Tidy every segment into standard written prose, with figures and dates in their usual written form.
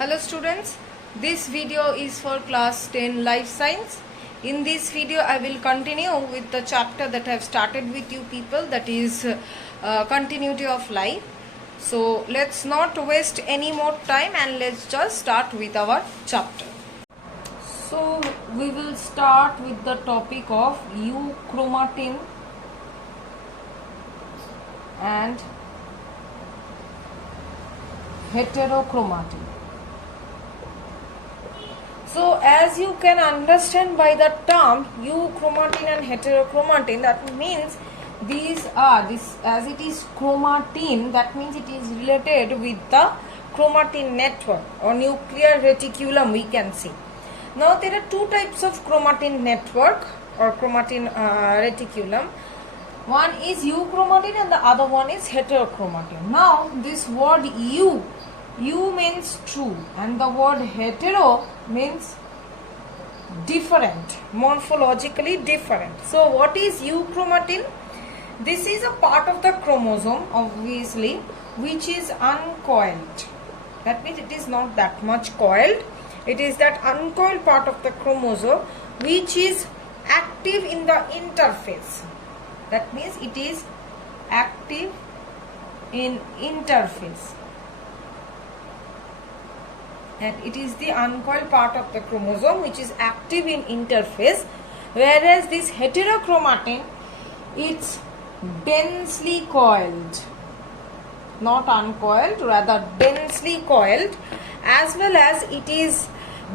Hello students, this video is for class 10 life science. In this video I will continue with the chapter that I have started with you people, that is continuity of life. So let's not waste any more time and let's just start with our chapter. So we will start with the topic of euchromatin and heterochromatin. So as you can understand by the term euchromatin and heterochromatin, that means these are as it is chromatin, that means it is related with the chromatin network or nuclear reticulum, we can see. Now there are two types of chromatin network or chromatin reticulum. One is euchromatin and the other one is heterochromatin. Now this word eu means true and the word hetero means different, morphologically different. So what is euchromatin? This is a part of the chromosome obviously which is uncoiled. That means it is not that much coiled. It is that uncoiled part of the chromosome which is active in the interphase. That means it is active in interphase. And it is the uncoiled part of the chromosome which is active in interphase, whereas this heterochromatin, it's densely coiled, not uncoiled, rather densely coiled, as well as it is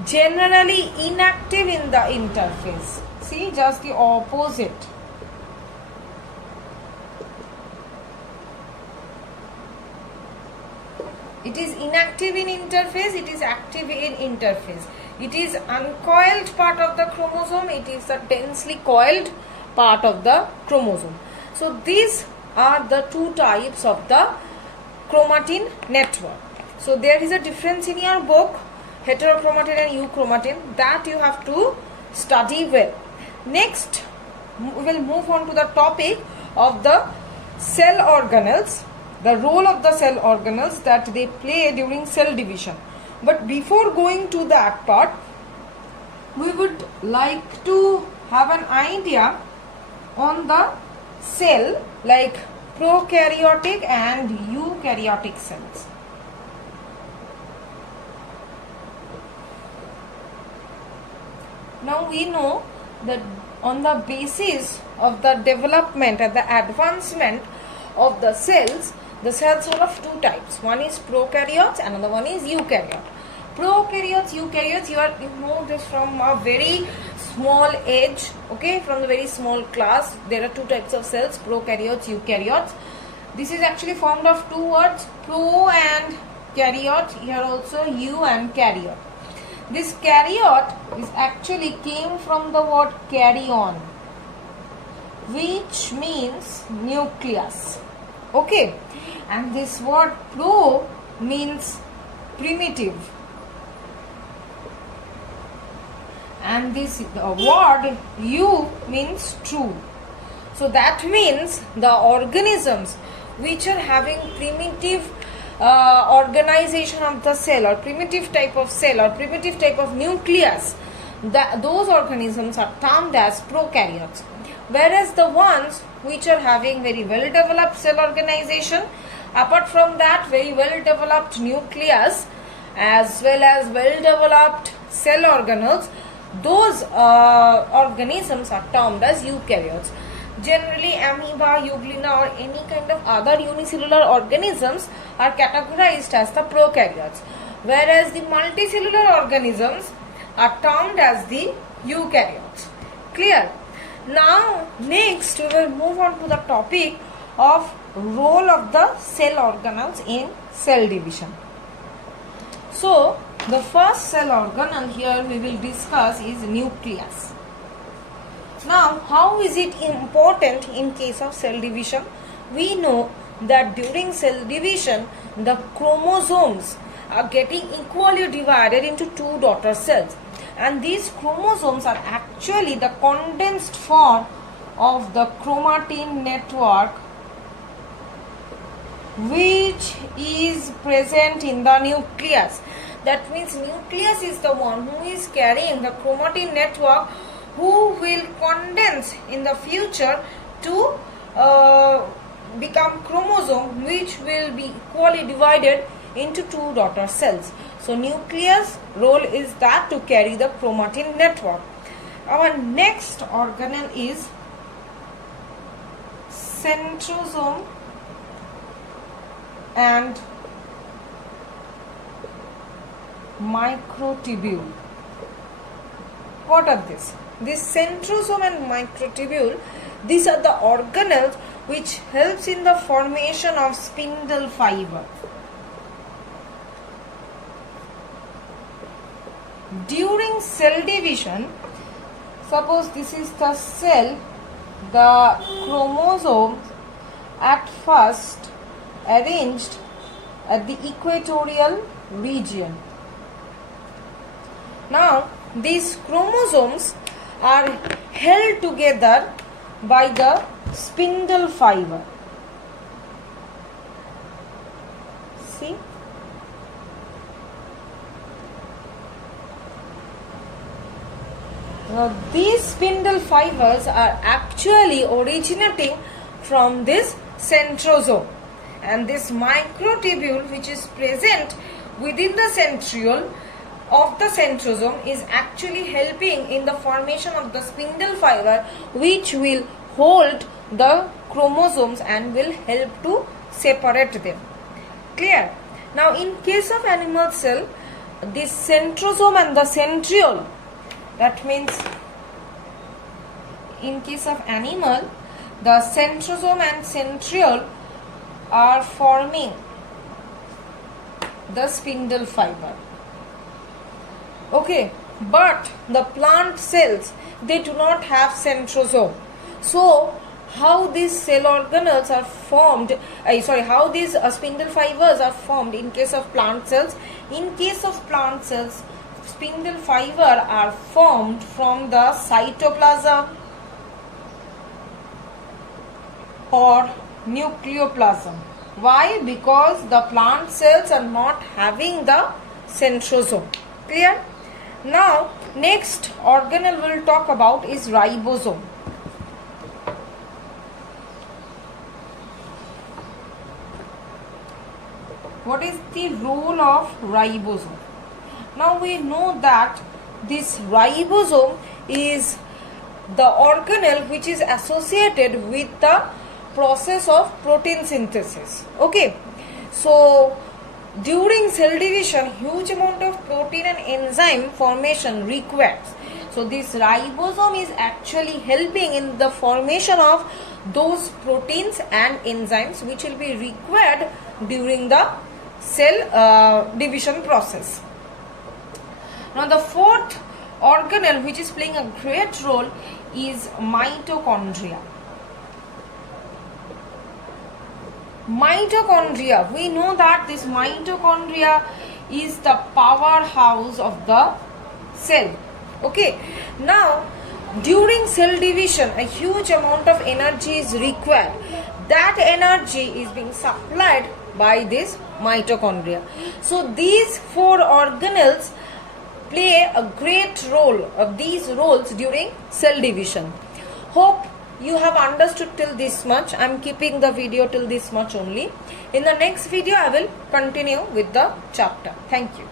generally inactive in the interphase. See, just the opposite. It is inactive in interphase, it is active in interphase. It is uncoiled part of the chromosome, it is a densely coiled part of the chromosome. So these are the two types of the chromatin network. So there is a difference in your book, heterochromatin and euchromatin, that you have to study well. Next, we will move on to the topic of the cell organelles. The role of the cell organelles that they play during cell division. But before going to that part, we would like to have an idea on the cell like prokaryotic and eukaryotic cells. Now we know that on the basis of the development and the advancement of the cells are of two types. One is prokaryotes, another one is eukaryote. Prokaryotes, eukaryotes, you know this from a very small age, okay, from the very small class. There are two types of cells, prokaryotes, eukaryotes. This is actually formed of two words, pro and karyote, here also eu and karyote. This karyote is actually came from the word karyon, which means nucleus. Okay, and this word pro means primitive, and this word eu means true. So that means the organisms which are having primitive organization of the cell or primitive type of cell or primitive type of nucleus, those organisms are termed as prokaryotes. Whereas the ones which are having very well developed cell organization, apart from that very well developed nucleus as well as well developed cell organelles, those organisms are termed as eukaryotes. Generally amoeba, euglena or any kind of other unicellular organisms are categorized as the prokaryotes, whereas the multicellular organisms are termed as the eukaryotes. Clear? Now next we will move on to the topic of role of the cell organelles in cell division. So the first cell organelle here we will discuss is nucleus. Now how is it important in case of cell division? We know that during cell division the chromosomes are getting equally divided into two daughter cells. And these chromosomes are actually the condensed form of the chromatin network which is present in the nucleus. That means nucleus is the one who is carrying the chromatin network, who will condense in the future to become chromosome, which will be equally divided into two daughter cells. So nucleus role is that to carry the chromatin network. Our next organelle is centrosome and microtubule. What are this? This centrosome and microtubule, these are the organelles which helps in the formation of spindle fiber. During cell division, suppose this is the cell, the chromosomes at first arranged at the equatorial region. Now these chromosomes are held together by the spindle fiber. See? Now these spindle fibers are actually originating from this centrosome, and this microtubule, which is present within the centriole of the centrosome, is actually helping in the formation of the spindle fiber, which will hold the chromosomes and will help to separate them. Clear? Now in case of animal cell, this centrosome and the centriole, that means in case of animal, the centrosome and centriole are forming the spindle fiber. Okay, but the plant cells, they do not have centrosome. So how these cell organelles are formed, how these spindle fibers are formed in case of plant cells? In case of plant cells, spindle fiber are formed from the cytoplasm or nucleoplasm. Why? Because the plant cells are not having the centrosome. Clear? Now next organelle we'll talk about is ribosome. What is the role of ribosome? Now we know that this ribosome is the organelle which is associated with the process of protein synthesis. Okay, so during cell division, huge amount of protein and enzyme formation requires. So this ribosome is actually helping in the formation of those proteins and enzymes which will be required during the cell division process. Now the fourth organelle which is playing a great role is mitochondria. Mitochondria, we know that this mitochondria is the powerhouse of the cell. Okay, now during cell division, a huge amount of energy is required. That energy is being supplied by this mitochondria. So these four organelles play a great role of these roles during cell division. Hope you have understood till this much. I am keeping the video till this much only. In the next video I will continue with the chapter. Thank you.